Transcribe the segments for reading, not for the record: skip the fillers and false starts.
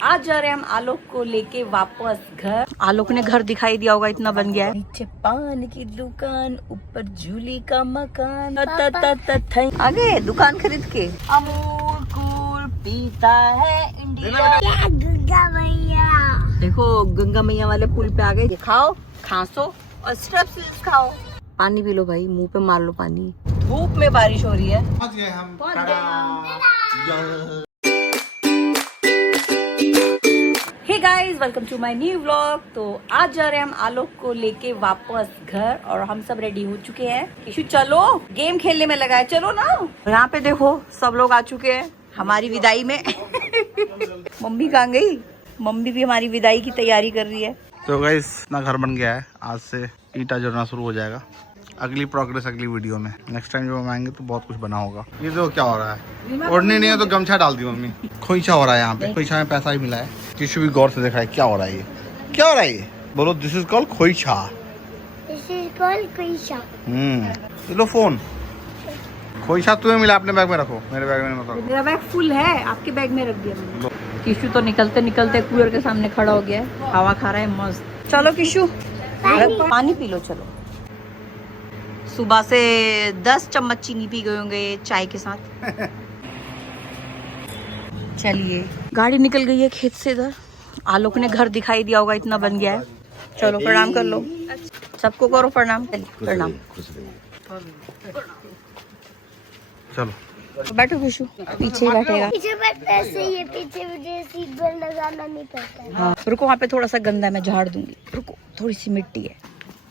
आज जा रहे हैं हम आलोक को लेके वापस घर। आलोक ने घर दिखाई दिया होगा, इतना बन गया है। नीचे पान की दुकान, ऊपर जूली का मकान। आगे दुकान खरीद के अमूल कूल पीता है इंडिया। गंगा मैया देखो, गंगा मैया वाले पुल पे आ गए। खाओ, खांसो और स्ट्रेप्सिल्स खाओ। पानी पी लो भाई, मुंह पे मार लो पानी। धूप में बारिश हो रही है। पहुंच गए हम। Hey guys, welcome to my new vlog. तो आज जा रहे हैं हम आलोक को लेके वापस घर और हम सब रेडी हो चुके हैं। किशु चलो, गेम खेलने में लगा है, चलो ना। यहाँ पे देखो सब लोग आ चुके हैं हमारी विदाई में। मम्मी कहाँ गई? मम्मी भी हमारी विदाई की तैयारी कर रही है। तो गाइस ना घर बन गया है, आज से ईटा जोड़ना शुरू हो जाएगा। अगली प्रोग्रेस अगली वीडियो में। नेक्स्ट टाइम जब हम आएंगे तो बहुत कुछ बना होगा। ये तो क्या हो रहा है, ओढ़नी नहीं है तो गमछा डाल दी मम्मी। खोइछा हो रहा है यहाँ पे, खोइछा में पैसा ही मिला है। किशु भी गौर से देख रहा है क्या हो रहा है, ये क्या हो रहा है ये। बोलो दिस इज कॉल्ड खोइछा। ये लो फोन। खोइछा तुम्हें मिला, अपने बैग में रखो, मेरे बैग में मत रखो। मेरा बैग फुल है, आपके बैग में रख दिया मैंने। किशु तो निकलते निकलते कूलर के सामने खड़ा हो गया है, हवा खा रहा है मस्त। चलो किशु पानी पी लो। चलो, सुबह से 10 चम्मच चीनी पी गए होंगे चाय के साथ। चलिए, गाड़ी निकल गई है खेत से। इधर आलोक ने घर दिखाई दिया होगा, इतना बन गया है। चलो प्रणाम कर लो, सबको करो प्रणाम। प्रणाम। चलो बैठो किशु, पीछे ही बैठेगा। पीछे मुझे सीट बेल्ट लगाना नहीं पड़ता है। हाँ रुको, वहाँ पे थोड़ा सा गंदा है, मैं झाड़ दूंगी। रुको, थोड़ी सी मिट्टी है।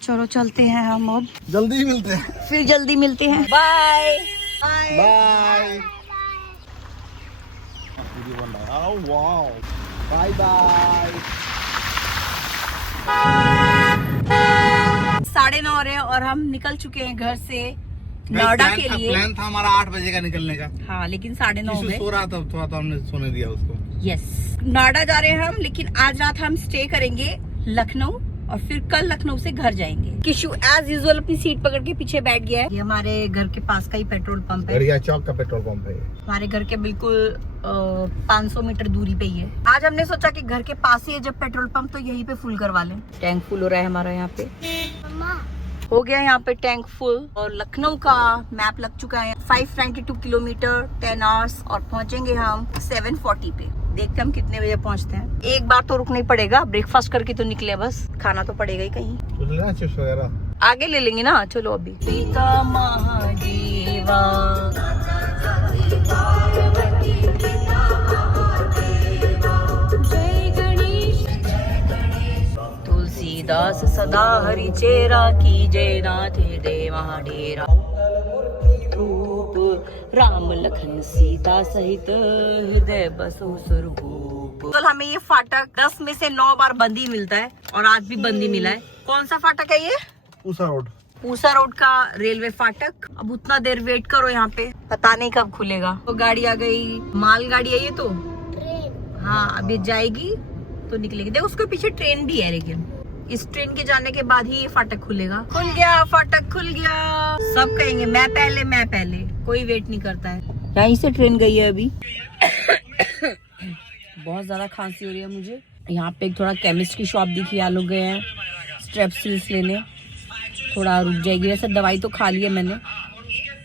चलो चलते हैं हम, अब जल्दी मिलते हैं। फिर जल्दी मिलते हैं। Bye bye bye bye bye. 9:30 हो रहे हैं और हम निकल चुके हैं घर से नोएडा के लिए। प्लान था हमारा 8 बजे का निकलने का। हाँ, लेकिन 9:30 हो गए। सो रहा था थोड़ा, तो हमने सोने दिया उसको। यस, नोएडा जा रहे हैं हम, लेकिन आज रात हम स्टे करेंगे लखनऊ और फिर कल लखनऊ से घर जाएंगे। किशु एज यूजुअल अपनी सीट पकड़ के पीछे बैठ गया है। ये हमारे घर के पास का ही पेट्रोल पंप है। गड़िया चौक का पेट्रोल पंप है। हमारे घर के बिल्कुल 500 मीटर दूरी पे ही है। आज हमने सोचा कि घर के पास ही है जब पेट्रोल पंप, तो यहीं पे फुल करवा लें। टैंक फुल हो रहा है हमारा यहाँ पे। हो गया यहाँ पे टैंक फुल। और लखनऊ का मैप लग चुका है। 592 किलोमीटर, 10 आवर्स, और पहुंचेंगे हम 740 पे। देखते हैं हम कितने बजे पहुंचते हैं। एक बार तो रुकना ही पड़ेगा, ब्रेकफास्ट करके तो निकले, बस खाना तो पड़ेगा ही कहीं। कुछ लेना चिप्स वगैरह आगे ले लेंगे ना। चलो अभी। सीता महादेवा तुलसीदास सदा हरि चेरा की जय नाथ देवा डेरा। रूप राम लखन सीता सहित हृदय बसो सुरभूप। तो हमें ये फाटक 10 में से 9 बार बंद ही मिलता है, और आज भी बंद ही मिला है। कौन सा फाटक है ये? पूसा रोड। पूसा रोड का रेलवे फाटक। अब उतना देर वेट करो यहाँ पे, पता नहीं कब खुलेगा। तो गाड़ी आ गई, माल गाड़ी है ये तो। हाँ, अभी जाएगी तो निकलेगी। देखो उसके पीछे ट्रेन भी है, लेकिन इस ट्रेन के जाने के बाद ही ये फाटक खुलेगा। खुल गया, फाटक खुल गया। सब कहेंगे मैं पहले, मैं पहले। कोई वेट नहीं करता है। यहीं से ट्रेन गई है अभी। बहुत ज्यादा खांसी हो रही है मुझे। यहाँ पे एक थोड़ा केमिस्ट की शॉप दिखी, आ लोग गए हैं स्ट्रेप्सिल्स लेने। थोड़ा रुक जाएगी, वैसे दवाई तो खा ली है मैंने,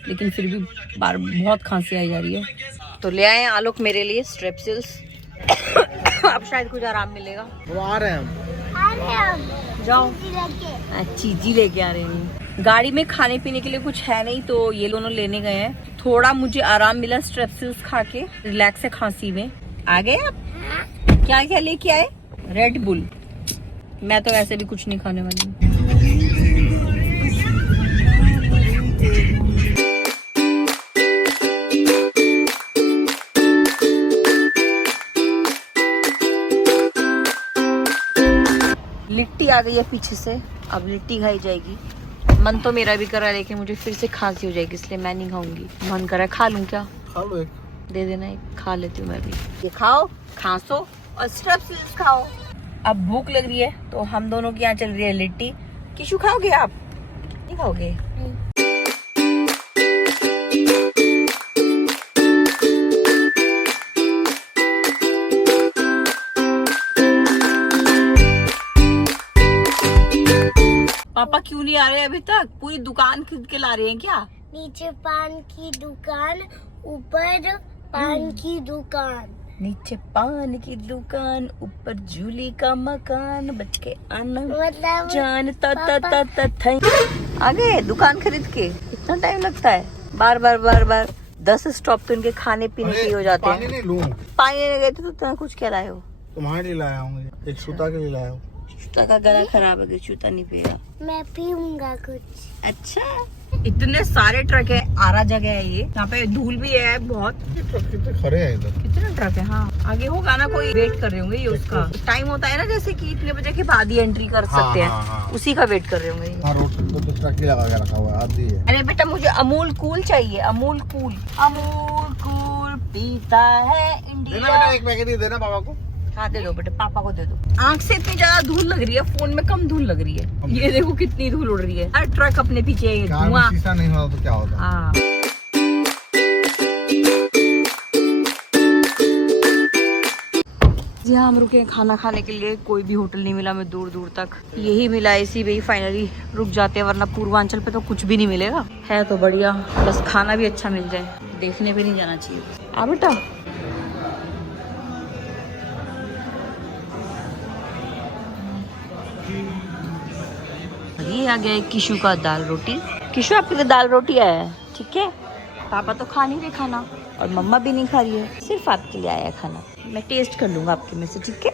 लेकिन फिर भी बहुत खांसी आई जा रही है। तो ले आए आलोक मेरे लिए स्ट्रेप्सिल्स। अब शायद कुछ आराम मिलेगा। वो आ रहे हैं हम। जाओ, चीजी लेके आ रहे हैं। गाड़ी में खाने पीने के लिए कुछ है नहीं, तो ये दोनों लेने गए हैं। थोड़ा मुझे आराम मिला स्ट्रेप्सिल्स खा के, रिलैक्स है खांसी में। आ गए आप? क्या क्या लेके आए? Red bull. मैं तो वैसे भी कुछ नहीं खाने वाली हूँ। लिट्टी आ गई है पीछे से, अब लिट्टी खाई जाएगी। मन तो मेरा भी कर रहा है, लेकिन मुझे फिर से खांसी हो जाएगी, इसलिए मैं नहीं खाऊंगी। मन कर रहा है, खा लूं क्या? खा लो, एक दे देना, एक खा लेती हूँ मैं भी। ये खाओ, खांसो और स्ट्रेप्सिल्स खाओ। अब भूख लग रही है, तो हम दोनों की यहाँ चल रही है लिट्टी। किशु खाओगे आप? नहीं खाओगे? पापा क्यों नहीं आ रहे अभी तक? पूरी दुकान खरीद के ला रहे हैं क्या? नीचे पान की दुकान, ऊपर पान की दुकान। नीचे पान की दुकान, ऊपर जूली का मकान, बच के आना मतलब जान ता ता ता ता था। आ गए दुकान खरीद के? इतना टाइम लगता है? बार बार बार बार 10 स्टॉप तो इनके खाने पीने के हो जाते पानी हैं। नहीं लूं? पानी लेने गए थे तो तुम्हें कुछ क्या लाए हो? तुम्हारे लिए लाया हूँ, एक सूता के लिए लाया हूँ। जूता का गला खराब है, जूता नहीं पिएगा। मैं पीऊंगा कुछ। अच्छा, इतने सारे ट्रक है, आरा जगह है ये। यहाँ पे धूल भी है बहुत। कितने खड़े हैं इधर? कितने ट्रक है? हाँ, आगे होगा ना, कोई वेट कर रहे होंगे। ये उसका टाइम होता है ना, जैसे कि इतने बजे के बाद ही एंट्री कर सकते हैं। हाँ। उसी का वेट कर रहे होंगे। हाँ, रोड तो ट्रक ही लगा के रखा हुआ है, आधी है। अरे बेटा, मुझे अमूल कूल चाहिए। अमूल कूल, अमूल कूल पीता है देना इंडिया। बेटा, एक पैकेट ही देना पापा को। हाँ दे दो बेटा, पापा को दे दो। आँख से इतनी ज्यादा धूल लग रही है, फोन में कम धूल लग रही है। ये देखो कितनी धूल उड़ रही है। हर ट्रक अपने पीछे कार में धुआं। शीशा नहीं होता तो क्या होता? हाँ, जी हाँ, हम रुके हैं खाना खाने के लिए। कोई भी होटल नहीं मिला हमें दूर दूर तक। यही मिला, इसी में ही फाइनली रुक जाते हैं, वरना पूर्वांचल पे तो कुछ भी नहीं मिलेगा। है तो बढ़िया, बस खाना भी अच्छा मिल जाए, देखने भी नहीं जाना चाहिए। आ बेटा, ये आ गया है किशु का दाल रोटी। किशु, आपके लिए दाल रोटी आया है, ठीक है? पापा तो खा नहीं रहे खाना, और मम्मा भी नहीं खा रही है, सिर्फ आपके लिए आया है खाना। मैं टेस्ट कर लूंगा आपके में से, ठीक है?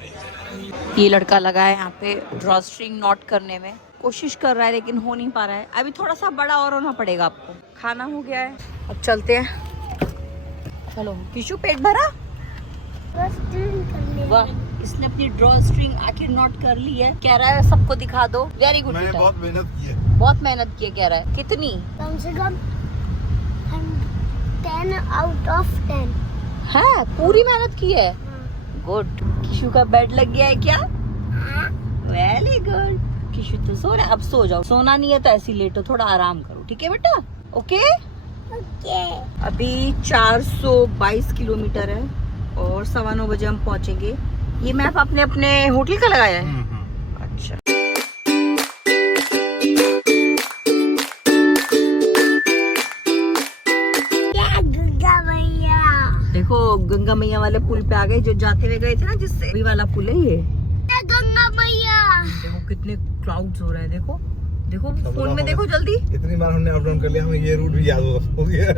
ये लड़का लगा है यहाँ पे ड्रॉ स्ट्रिंग नॉट करने में, कोशिश कर रहा है लेकिन हो नहीं पा रहा है। अभी थोड़ा सा बड़ा और होना पड़ेगा आपको। खाना हो गया है, अब चलते हैं। चलो किशु, पेट भरा? बस ड्रिंक करने। वाह, इसने अपनी ड्रॉ स्ट्रिंग आखिर नॉट कर ली है। कह रहा है सबको दिखा दो। वेरी गुड मैंने बेटा, बहुत मेहनत की है। बहुत मेहनत की है। कह रहा है कितनी? कम से कम 10 out of 10। हाँ, पूरी मेहनत की है। गुड। किशु का बेड लग गया है क्या? Very good. किशु तो सो रहा है, अब सो जाओ। सोना नहीं है तो ऐसी लेटो, थोड़ा आराम करो, ठीक है बेटा? ओके। अभी 422 किलोमीटर है और 9:15 बजे हम पहुंचेंगे। ये मैप आपने अपने होटल का लगाया है? अच्छा। गंगा मैया। देखो, गंगा मैया वाले पुल पे आ गए, जो जाते हुए गए थे ना, जिससे वही वाला पुल है ये। गंगा मैया। देखो कितने क्लाउड्स हो रहे हैं। देखो देखो, फोन में देखो जल्दी। इतनी बार हमने अप डाउन कर लिया, हमें ये रूट भी याद हो गया।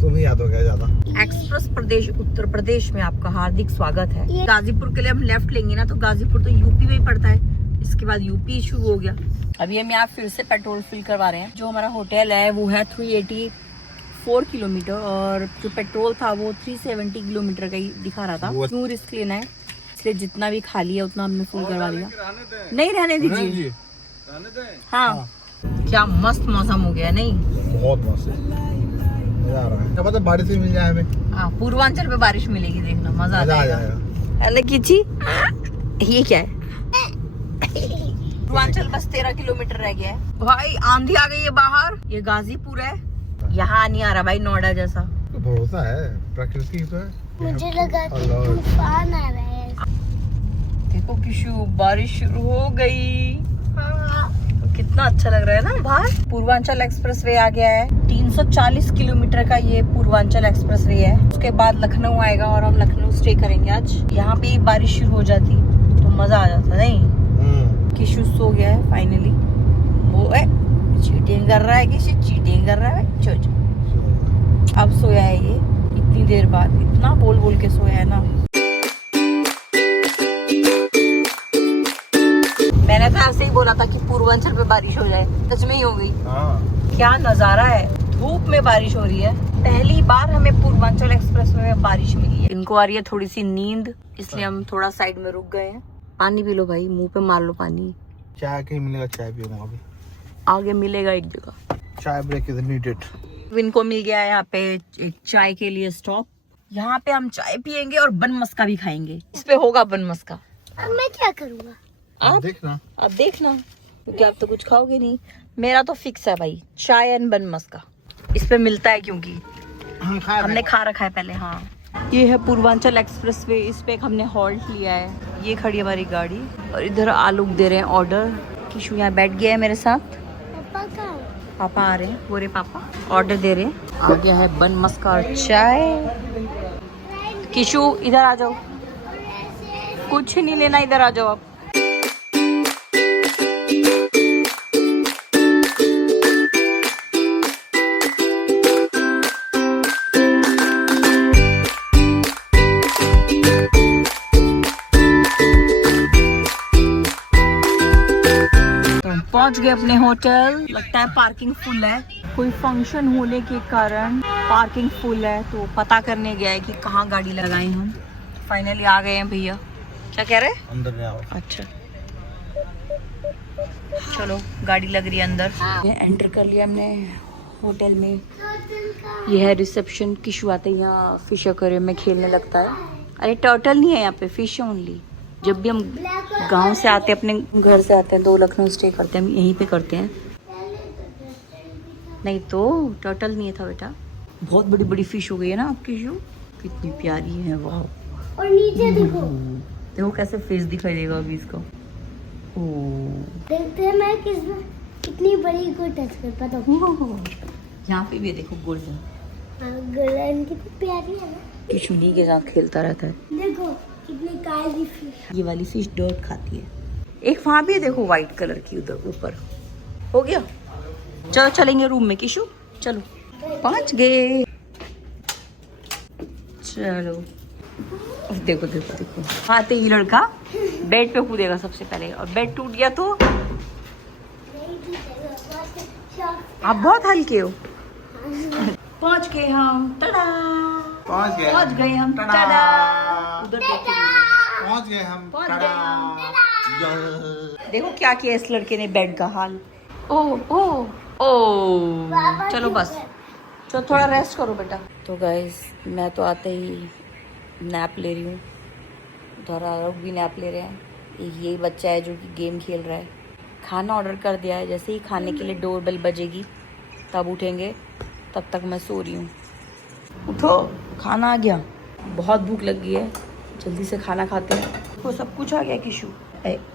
तुम्हें याद हो गया ज्यादा। एक्सप्रेस प्रदेश उत्तर प्रदेश में आपका हार्दिक स्वागत है। गाजीपुर के लिए हम लेफ्ट लेंगे ना, तो गाजीपुर तो यूपी में ही पड़ता है। इसके बाद यूपी शुरू हो गया। अभी हम यहाँ फिर से पेट्रोल फिल करवा रहे हैं। जो हमारा होटल है वो है 384 किलोमीटर, और जो पेट्रोल था वो 370 किलोमीटर का ही दिखा रहा था। क्यों रिस्क लेना है, इसलिए जितना भी खाली है उतना हमने फुल करवा दिया। नहीं रहने दीजिए। हाँ, क्या मस्त मौसम हो गया, नहीं? बहुत मस्त है, मजा आ रहा है। क्या पता बारिश भी मिल जाए हमें। हाँ, पूर्वांचल पे बारिश मिलेगी, देखना मजा आ जाएगा। अरे किची, ये क्या है? पूर्वांचल बस 13 किलोमीटर रह गया है। भाई आंधी आ गई है बाहर। ये गाजीपुर है, यहाँ नहीं आ रहा भाई, नोएडा जैसा। तो भरोसा है, प्रकृति तो है। मुझे लगा तूफान आ रहा है। देखो किशु, बारिश शुरू हो गई। कितना अच्छा लग रहा है ना बाहर। पूर्वांचल एक्सप्रेसवे आ गया है। 340 किलोमीटर का ये पूर्वांचल एक्सप्रेसवे है। उसके बाद लखनऊ आएगा और हम लखनऊ स्टे करेंगे आज। यहाँ पे बारिश शुरू हो जाती तो मजा आ जाता, नहीं? किशु सो गया है फाइनली। वो चीटिंग कर रहा है, किसी चीटिंग कर रहा है। अब सोया है ये इतनी देर बाद, इतना बोल बोल के सोया है ना। मैंने तो ऐसे ही बोला था कि पूर्वांचल पे बारिश हो जाए, सच में ही हो गई। क्या नजारा है, धूप में बारिश हो रही है। पहली बार हमें पूर्वांचल एक्सप्रेस में बारिश मिली है। इनको आ रही है थोड़ी सी नींद, इसलिए हम थोड़ा साइड में रुक गए हैं। पानी पी लो भाई, मुंह पे मार लो पानी। चाय कहीं मिलेगा, चाय पीऊंगा अभी। आगे मिलेगा एक जगह। चाय ब्रेक इज नीडेड। इनको मिल गया है यहाँ पे एक चाय के लिए स्टॉप। यहाँ पे हम चाय पियेंगे और बन मस्का भी खाएंगे। इस पे होगा बन मस्का। अब मैं क्या करूँगा? आप देखना, अब देखना, क्योंकि आप तो कुछ खाओगे नहीं। मेरा तो फिक्स है भाई, चाय एंड बन मस्का। इस पे मिलता है क्योंकि हमने खा रखा है पहले। हाँ, ये है पूर्वांचल एक्सप्रेसवे। इस पे हमने हॉल्ट लिया है। ये खड़ी हमारी गाड़ी और इधर आलू दे रहे हैं ऑर्डर। किशु यहाँ बैठ गया है मेरे साथ। पापा का पापा आ रहे हैं, गोरे पापा ऑर्डर दे रहे हैं। आ गया है बन मस्का और चाय। किशु इधर आ जाओ, कुछ नहीं लेना, इधर आ जाओ आप। पहुंच गए अपने होटल। लगता है पार्किंग फुल है, कोई फंक्शन होने के कारण पार्किंग फुल है, तो पता करने गया है कि कहाँ गाड़ी लगाएं हम। फाइनली आ गए हैं भैया। क्या कह रहे हैं? अंदर जाओ। अच्छा चलो, गाड़ी लग रही है अंदर। एंटर कर लिया हमने होटल में। ये है रिसेप्शन। किशु आते ही यहाँ फिश एक्वेरियम में खेलने लगता है। अरे टर्टल नहीं है यहाँ पे, फिश है ओनली। जब भी हम गांव से आते हैं, अपने घर से आते हैं, तो लखनऊ स्टे करते हैं, हम यहीं पे करते हैं। नहीं तो टर्टल नहीं था बेटा। बहुत बड़ी बड़ी फिश हो गई है ना आपकी शू, कितनी प्यारी है। वाह, और नीचे देखो, देखो कैसे फेस दिखाई देगा अभी इसका। ओ देखते हैं मैं कितनी बड़ी को टच कर पाता हूँ। यहाँ पे भी देखो गोल्डन। गोल्डन कितनी प्यारी है ना। किशु दी के साथ खेलता रहता है। देखो कितनी काली फिश। ये वाली फिश डर्ट खाती है। एक वहाँ भी है देखो, व्हाइट कलर की, उधर ऊपर। हो गया, चलो चलेंगे रूम में। किशु चलो, पहुंच गए। चलो देखो देखो देखो, आते ही लड़का बेड पे कूदेगा सबसे पहले, और बेड टूट गया तो आप बहुत हल्के हो। पहुंच गए हम, टडा। पहुंच गए हम, टडा। उधर देखो, पहुंच गए हम। पहुंच गए। देखो क्या किया इस लड़के ने, बेड का हाल। ओ ओ ओ, चलो बस, चलो थोड़ा रेस्ट करो बेटा। तो गाइस मैं तो आते ही नैप ले रही हूँ, थोड़ा लोग भी नैप ले रहे हैं। एक यही बच्चा है जो कि गेम खेल रहा है। खाना ऑर्डर कर दिया है, जैसे ही खाने के लिए डोर बेल बजेगी तब उठेंगे, तब तक मैं सो रही हूँ। उठो, खाना आ गया। बहुत भूख लगी है, जल्दी से खाना खाते हैं। वो सब कुछ आ गया किशु।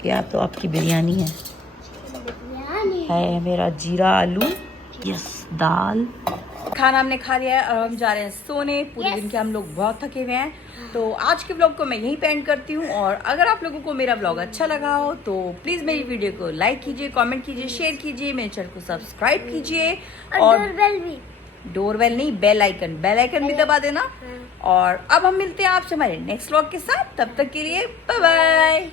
या तो आपकी बिरयानी है मेरा जीरा आलू, यस, दाल। खाना हमने खा लिया है और हम जा रहे हैं सोने। पूरे दिन के हम लोग बहुत थके हुए हैं, तो आज के व्लॉग को मैं यहीं पे एंड करती हूँ। और अगर आप लोगों को मेरा व्लॉग अच्छा लगा हो तो प्लीज मेरी वीडियो को लाइक कीजिए, कमेंट कीजिए, शेयर कीजिए, मेरे चैनल को सब्सक्राइब कीजिए, और डोरबेल नहीं, बेल आइकन भी दबा देना। और अब हम मिलते हैं आपसे हमारे नेक्स्ट व्लॉग के साथ। तब तक के लिए बाय बाय।